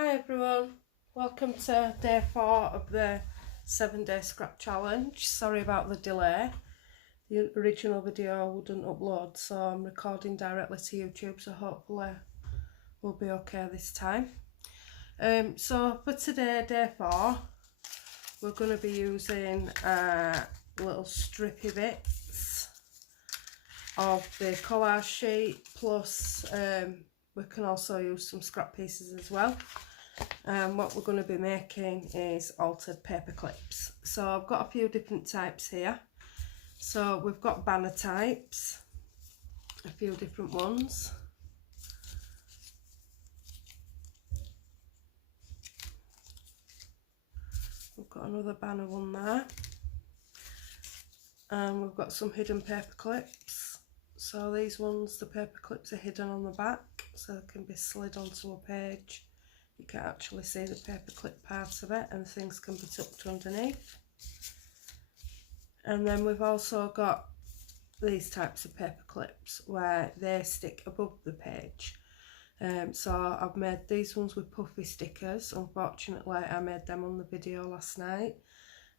Hi everyone, welcome to day 4 of the 7-day scrap challenge. Sorry about the delay. The original video wouldn't upload, so I'm recording directly to YouTube, so hopefully we'll be okay this time. So for today, day 4, we're going to be using little strippy bits of the collage sheet, plus we can also use some scrap pieces as well. What we're going to be making is altered paper clips. So I've got a few different types here. So we've got banner types, a few different ones. We've got another banner one there. And we've got some hidden paper clips. So these ones, the paper clips are hidden on the back, so they can be slid onto a page. You can actually see the paper clip part of it, and things can be tucked underneath. And then we've also got these types of paper clips where they stick above the page. So I've made these ones with puffy stickers. Unfortunately, I made them on the video last night,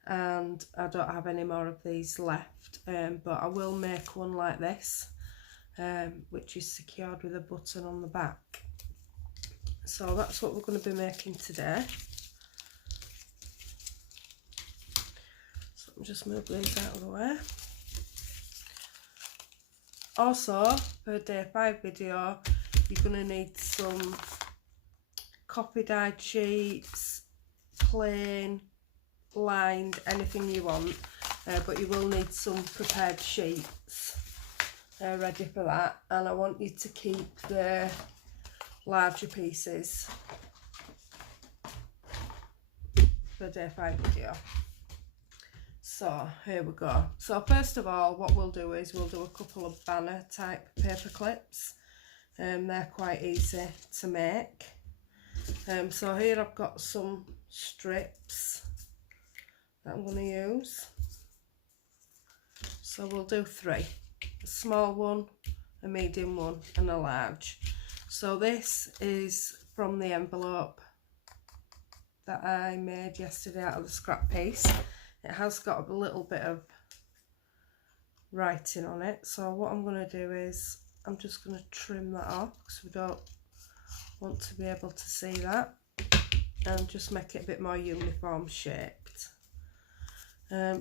and I don't have any more of these left, but I will make one like this, which is secured with a button on the back. So that's what we're going to be making today. So I'll just move these out of the way. Also, for day 5 video, you're going to need some copy dyed sheets, plain, lined, anything you want, but you will need some prepared sheets ready for that. And I want you to keep the larger pieces for day 5 video. So here we go. So first of all, what we'll do is we'll do a couple of banner type paper clips. They're quite easy to make. So here I've got some strips that I'm going to use. So we'll do 3, a small one, a medium one and a large. So this is from the envelope that I made yesterday out of the scrap piece. It has got a little bit of writing on it, so what I'm going to do is I'm just going to trim that off because we don't want to be able to see that, and just make it a bit more uniform shaped.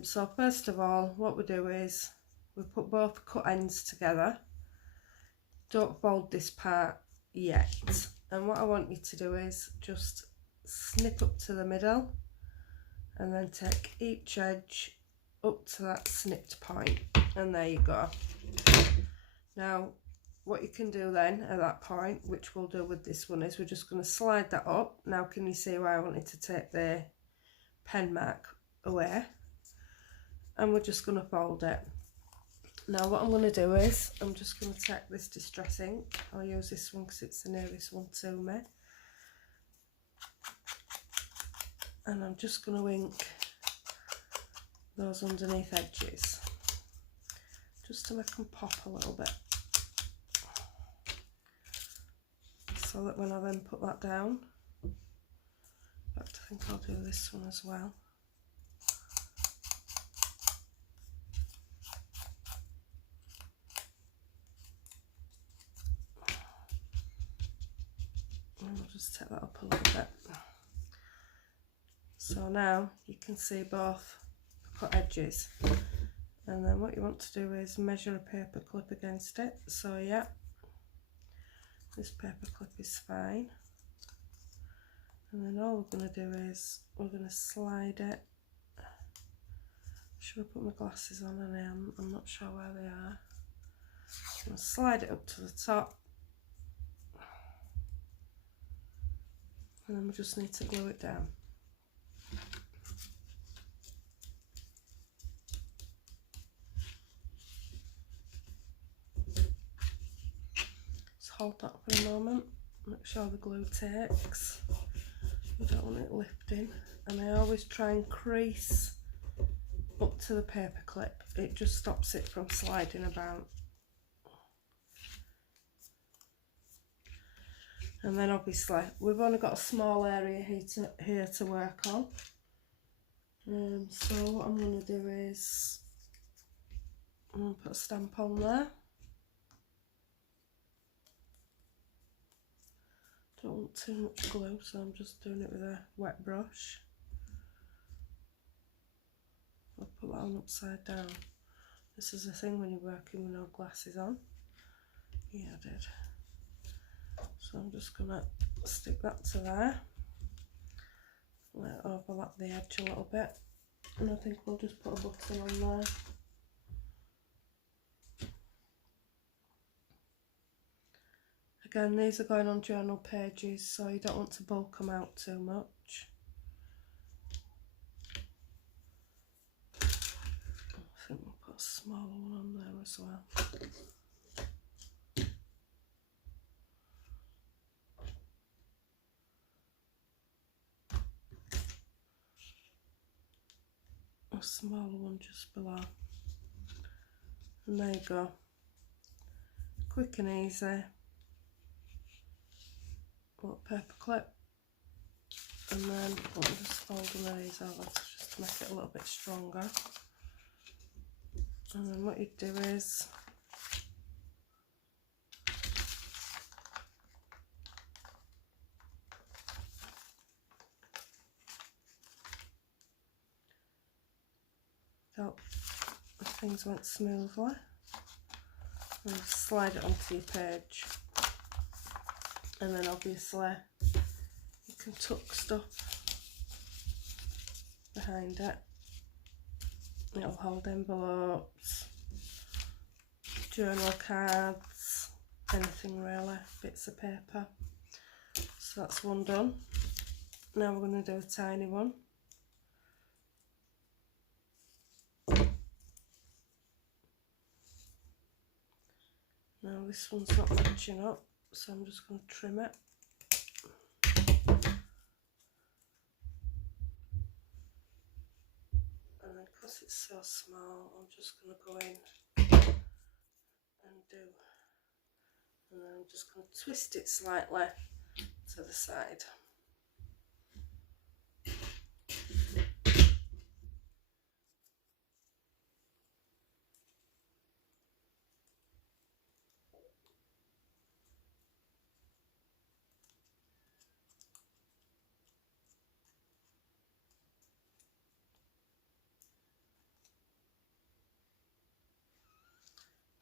So first of all, what we do is we put both cut ends together. Don't fold this part yet, and what I want you to do is just snip up to the middle and then take each edge up to that snipped point, and there you go. Now what you can do then at that point, which we'll do with this one, is we're just going to slide that up. Now can you see where I wanted to take the pen mark away, and we're just going to fold it. Now what I'm going to do is I'm just going to take this distress ink. I'll use this one because it's the nearest one to me, and I'm just going to ink those underneath edges just to make them pop a little bit, so that when I then put that down, in fact I think I'll do this one as well. And I'll just take that up a little bit. So now you can see both cut edges, and then what you want to do is measure a paper clip against it. So yeah, this paper clip is fine, and then all we're going to do is we're going to slide it. Should I put my glasses on? And I'm not sure where they are. I'm going to slide it up to the top, and then we just need to glue it down. Hold that for a moment, make sure the glue takes. You don't want it lifting, and I always try and crease up to the paper clip. It just stops it from sliding about. And then obviously we've only got a small area here to work on. So what I'm going to do is I'm going to put a stamp on there. Don't want too much glue, so I'm just doing it with a wet brush. I'll put that on upside down. This is the thing when you're working with no glasses on. Yeah, I did. So I'm just going to stick that to there. Let it overlap the edge a little bit. And I think we'll just put a button on there. Again, these are going on journal pages, so you don't want to bulk them out too much. I think we'll put a smaller one on there as well. A smaller one just below. And there you go. Quick and easy. Put a paper clip. And then I'm just folding these over just to make it a little bit stronger. And then what you do is if things went smoothly, and slide it onto your page. And then obviously you can tuck stuff behind it. It'll hold envelopes, journal cards, anything really, bits of paper. So that's one done. Now we're going to do a tiny one. Now this one's not matching up, so I'm just going to trim it. And then because it's so small, I'm just going to go in and and then I'm just going to twist it slightly to the side.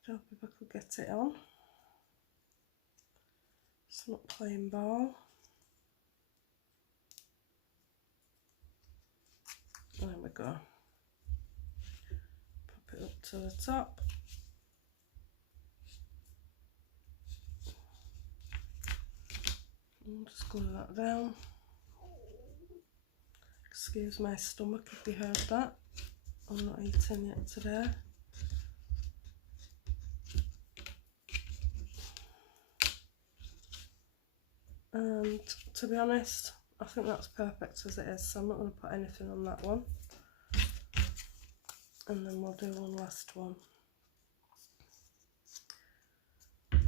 I hope if I could get it on. It's not playing ball. There we go. Pop it up to the top. And just glue that down. Excuse my stomach if you heard that. I'm not eating yet today. And to be honest, I think that's perfect as it is, so I'm not going to put anything on that one. And then we'll do one last one.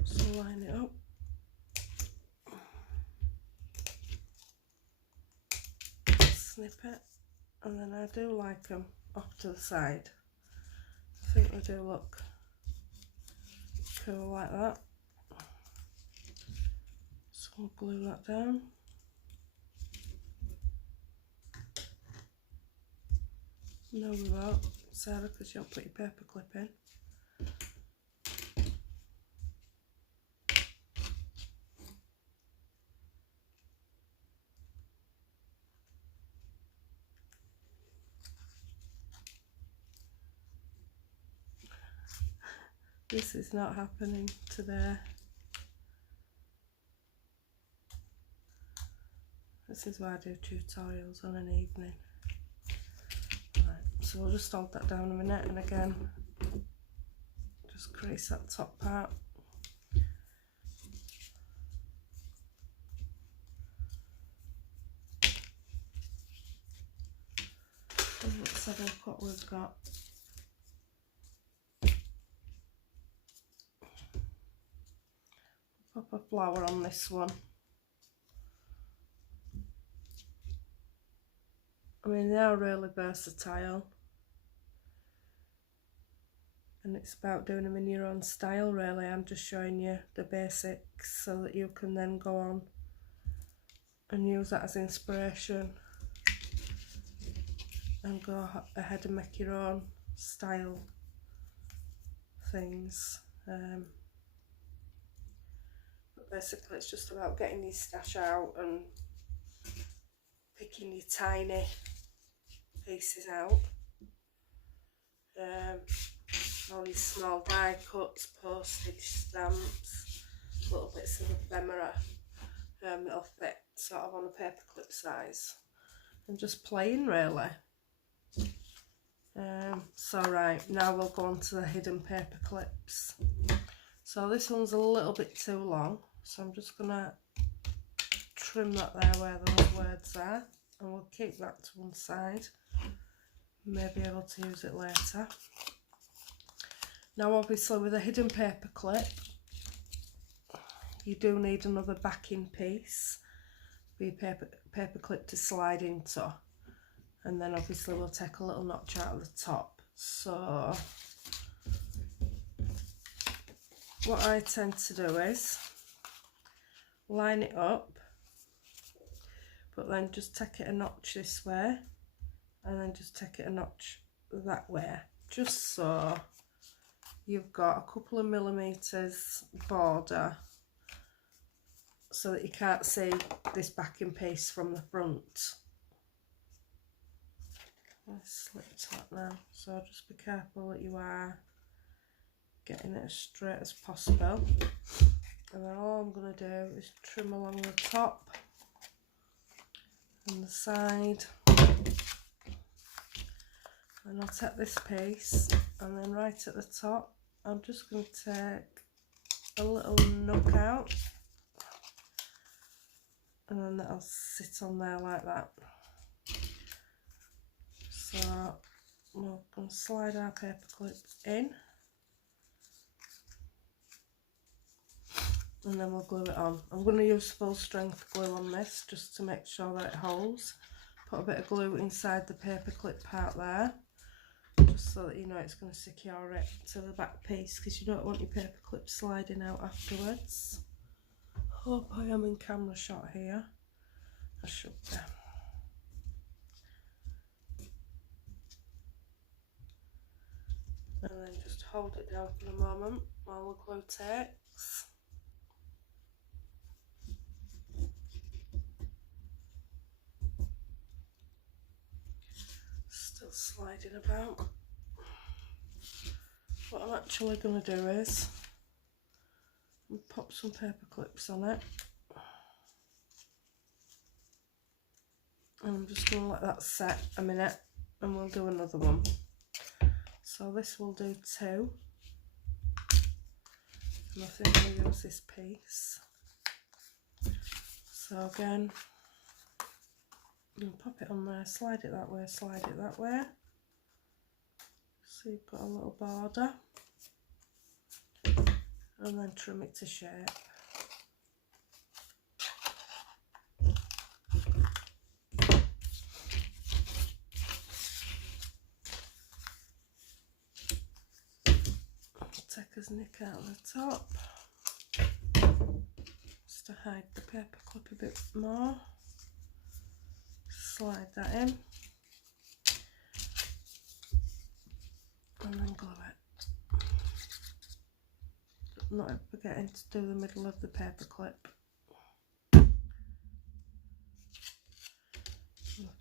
So line it up. Snip it. And then I do like them off to the side. I think they do look cool like that. So we'll glue that down. No, we won't, Sarah, because you don't put your paper clip in. This is not happening today. This is why I do tutorials on an evening. Right, so we'll just hold that down a minute, and again, just crease that top part. And let's have a look what we've got. Pop a flower on this one. I mean, they are really versatile, and it's about doing them in your own style really. I'm just showing you the basics so that you can then go on and use that as inspiration and go ahead and make your own style things. But basically it's just about getting your stash out and picking your tiny pieces out. All these small die cuts, postage stamps, little bits of ephemera that'll fit sort of on a paperclip size, and just playing really. So right, now we'll go on to the hidden paper clips. So this one's a little bit too long, so I'm just gonna trim that there where those words are, and we'll keep that to one side. May be able to use it later. Now obviously with a hidden paper clip you do need another backing piece for your paper clip to slide into, and then obviously we'll take a little notch out of the top. So what I tend to do is line it up, but then just take it a notch this way and then just take it a notch that way, just so you've got a couple of millimeters border so that you can't see this backing piece from the front. I slipped that now, so just be careful that you are getting it as straight as possible. And then all I'm going to do is trim along the top and the side. And I'll take this piece, and then right at the top I'm just going to take a little nook out, and then that'll sit on there like that. So we're going to slide our paper clips in, and then we'll glue it on. I'm going to use full strength glue on this just to make sure that it holds. Put a bit of glue inside the paper clip part there, just so that you know it's going to secure it to the back piece, because you don't want your paper clip sliding out afterwards. Hope I am in camera shot here. I should be. And then just hold it down for a moment while the glue takes. Still sliding about. What I'm actually going to do is pop some paper clips on it, and I'm just going to let that set a minute and we'll do another one. So this will do 2, and I think I'll use this piece. So again, pop it on there, slide it that way, slide it that way. So you've got a little border, and then trim it to shape. Take his nick out of the top just to hide the paper clip a bit more. Slide that in and then glue it. Not forgetting to do the middle of the paper clip. I'll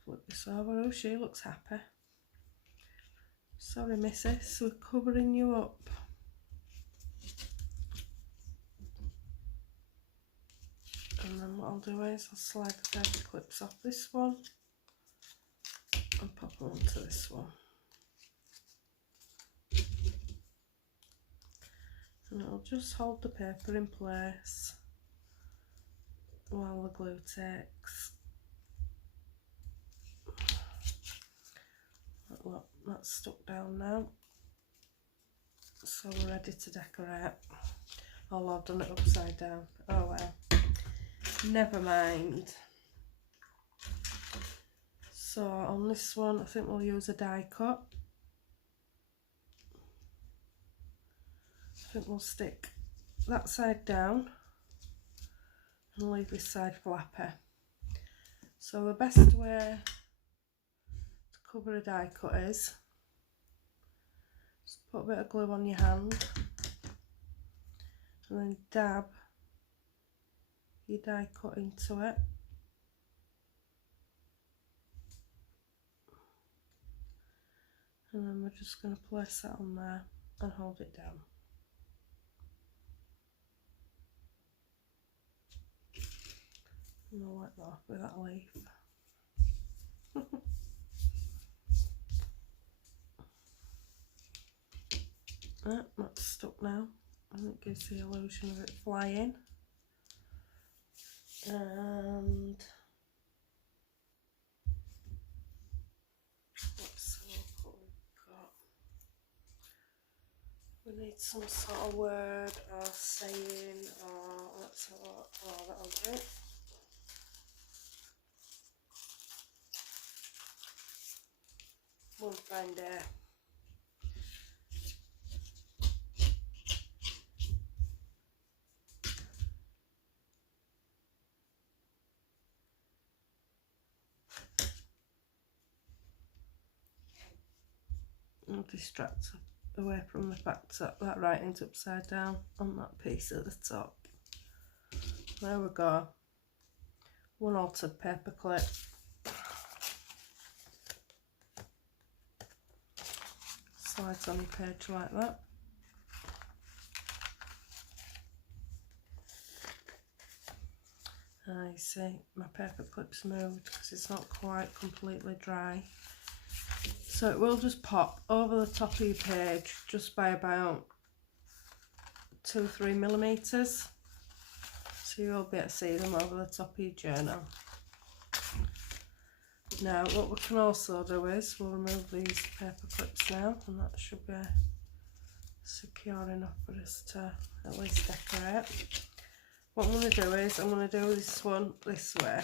flip this over. Oh, she looks happy. Sorry, missus, we're covering you up. And then what I'll do is I'll slide the paper clips off this one and pop them onto this one. And it'll just hold the paper in place while the glue takes. Look, that's stuck down now. So we're ready to decorate. Oh, I've done it upside down. Oh well. Never mind. So So on this one I think we'll use a die cut. I think we'll stick that side down and leave this side flappy. So the best way to cover a die cut is just put a bit of glue on your hand and then dab your die cut into it. And then we're just going to place that on there and hold it down. And I'll wipe that off with that leaf. That's stuck now, and it gives the illusion of it flying. And let's look what we've got. We need some sort of word or saying, or let's have a look. Oh, that'll do. One fine day. I'll distract away from the fact that that writing's upside down on that piece at the top. There we go. One altered paper clip. Slides on the page like that. You see my paper clip's moved because it's not quite completely dry. So it will just pop over the top of your page just by about 2-3 millimeters. So you'll be able to see them over the top of your journal. Now what we can also do is we'll remove these paper clips now, and that should be secure enough for us to at least decorate. What I'm going to do is I'm going to do this one this way,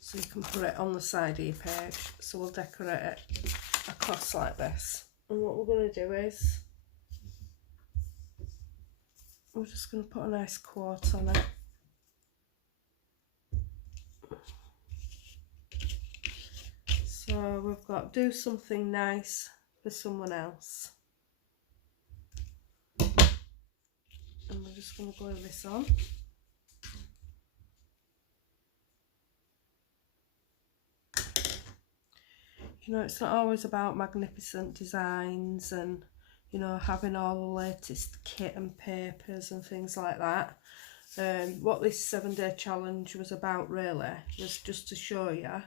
so you can put it on the side of your page. So we'll decorate it across like this. And what we're going to do is we're just going to put a nice quote on it. So we've got do something nice for someone else. And we're just going to glue this on. You know, it's not always about magnificent designs and, you know, having all the latest kit and papers and things like that. What this 7-day challenge was about really was just to show you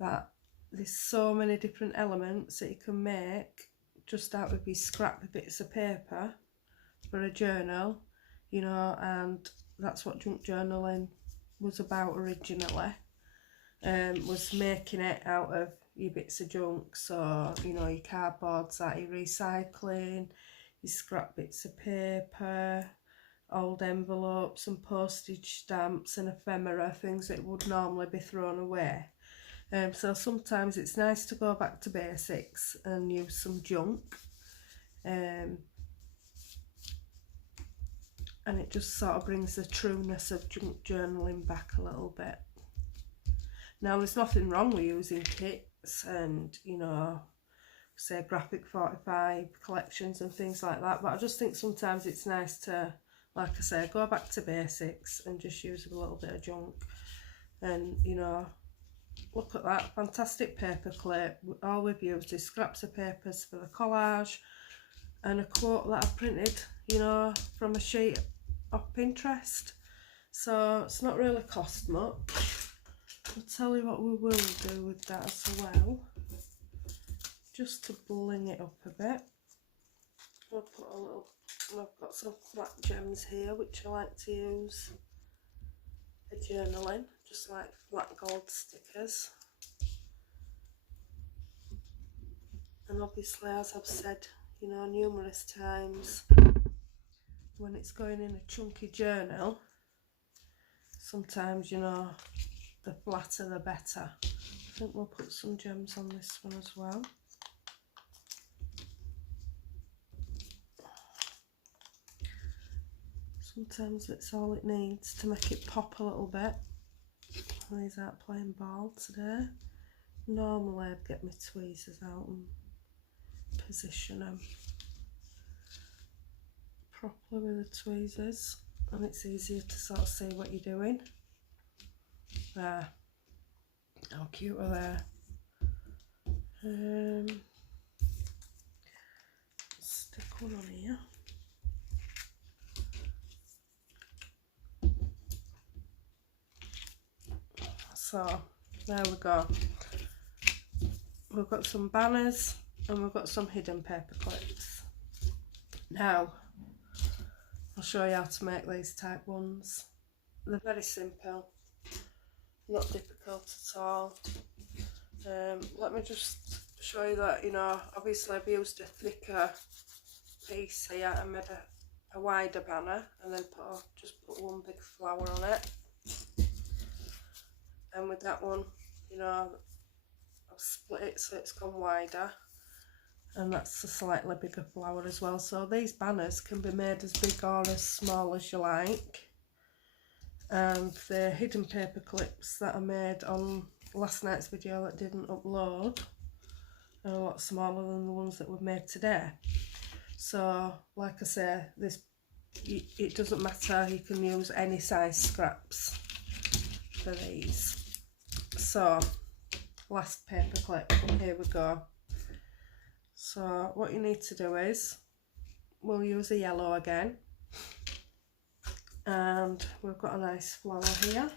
that there's so many different elements that you can make just out of these scrappy bits of paper for a journal, you know, and that's what junk journaling was about originally, was making it out of your bits of junk. So, you know, your cardboards that you're recycling, your scrap bits of paper, old envelopes and postage stamps and ephemera, things that would normally be thrown away. So sometimes it's nice to go back to basics and use some junk, and it just sort of brings the trueness of junk journaling back a little bit. Now there's nothing wrong with using kits and, you know, say graphic 45 collections and things like that, but I just think sometimes it's nice to, like I say, go back to basics and just use a little bit of junk. And, you know, look at that fantastic paper clip. All we've used is scraps of papers for the collage and a quote that I printed, you know, from a sheet of Pinterest. So it's not really cost much. I'll tell you what we will do with that as well, just to bling it up a bit. I'll put a little, I've got some flat gems here which I like to use for journaling, just like flat gold stickers. And obviously, as I've said, you know, numerous times, when it's going in a chunky journal, sometimes, you know, the flatter the better. I think we'll put some gems on this one as well. Sometimes it's all it needs to make it pop a little bit. These aren't playing ball today. Normally I'd get my tweezers out and position them properly with the tweezers, and it's easier to sort of see what you're doing. There. How cute are they? Stick one on here. So there we go. We've got some banners and we've got some hidden paper clips. Now I'll show you how to make these type ones. They're very simple, not difficult at all. Let me just show you that, you know, obviously I've used a thicker piece here and made a wider banner, and then just put one big flower on it. And with that one, you know, I've split it so it's gone wider, and that's a slightly bigger flower as well. So these banners can be made as big or as small as you like. And the hidden paper clips that I made on last night's video that didn't upload are a lot smaller than the ones that we've made today. So like I say, it doesn't matter, you can use any size scraps for these. So last paper clip, here we go. So what you need to do is, we'll use a yellow again, and we've got a nice flower here,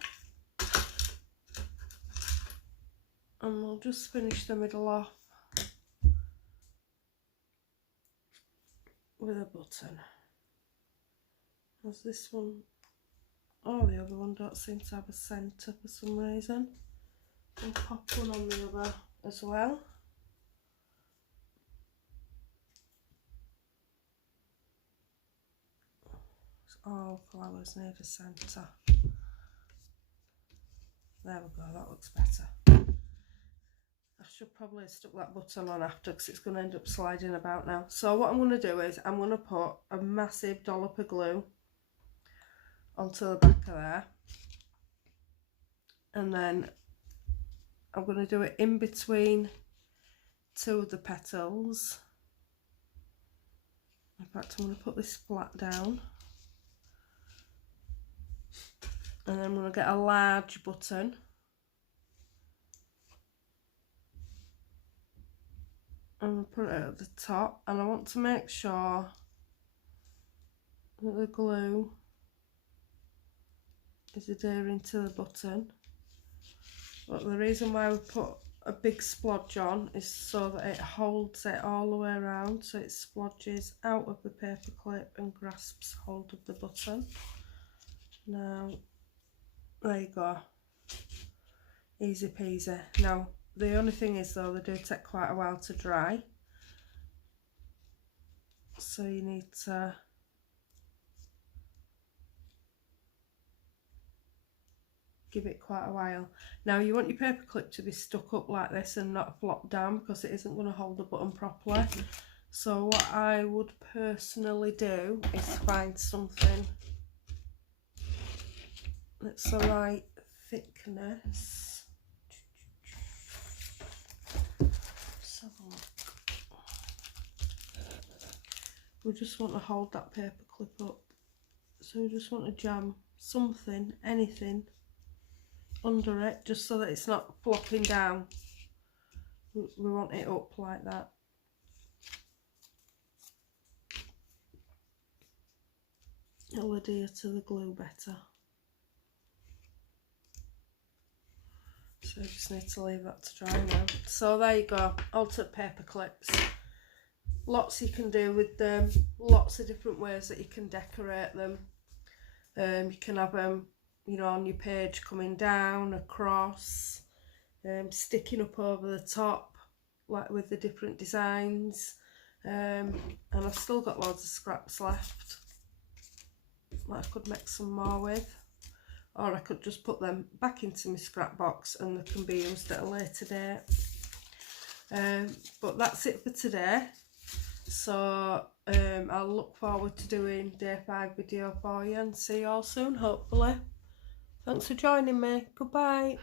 and we'll just finish the middle off with a button. As this one, oh, the other one don't seem to have a centre for some reason. And pop one on the other as well. All flowers need a centre. There we go, that looks better. I should probably have stuck that button on after, because it's going to end up sliding about now. So what I'm going to do is I'm going to put a massive dollop of glue onto the back of there, and then I'm going to do it in between two of the petals. In fact, I'm going to put this flat down, and then I'm going to get a large button, and put it at the top, and I want to make sure that the glue is adhering to the button. But the reason why we put a big splodge on is so that it holds it all the way around, so it splodges out of the paper clip and grasps hold of the button. Now, there you go, easy peasy. Now, the only thing is though, they do take quite a while to dry, so you need to give it quite a while. Now you want your paper clip to be stuck up like this and not flop down, because it isn't going to hold the button properly. So what I would personally do is find something that's the right thickness. Let's have a look. We just want to hold that paper clip up, so we just want to jam something, anything, under it, just so that it's not flopping down. We want it up like that. It'll adhere to the glue better. So I just need to leave that to dry now. So there you go, altered paper clips. Lots you can do with them, lots of different ways that you can decorate them. You can have them, you know, on your page coming down, across, sticking up over the top, like with the different designs. And I've still got loads of scraps left that I could make some more with. or I could just put them back into my scrap box and they can be used at a later date. But that's it for today. So I'll look forward to doing day 5 video for you and see you all soon, hopefully. Thanks for joining me. Goodbye.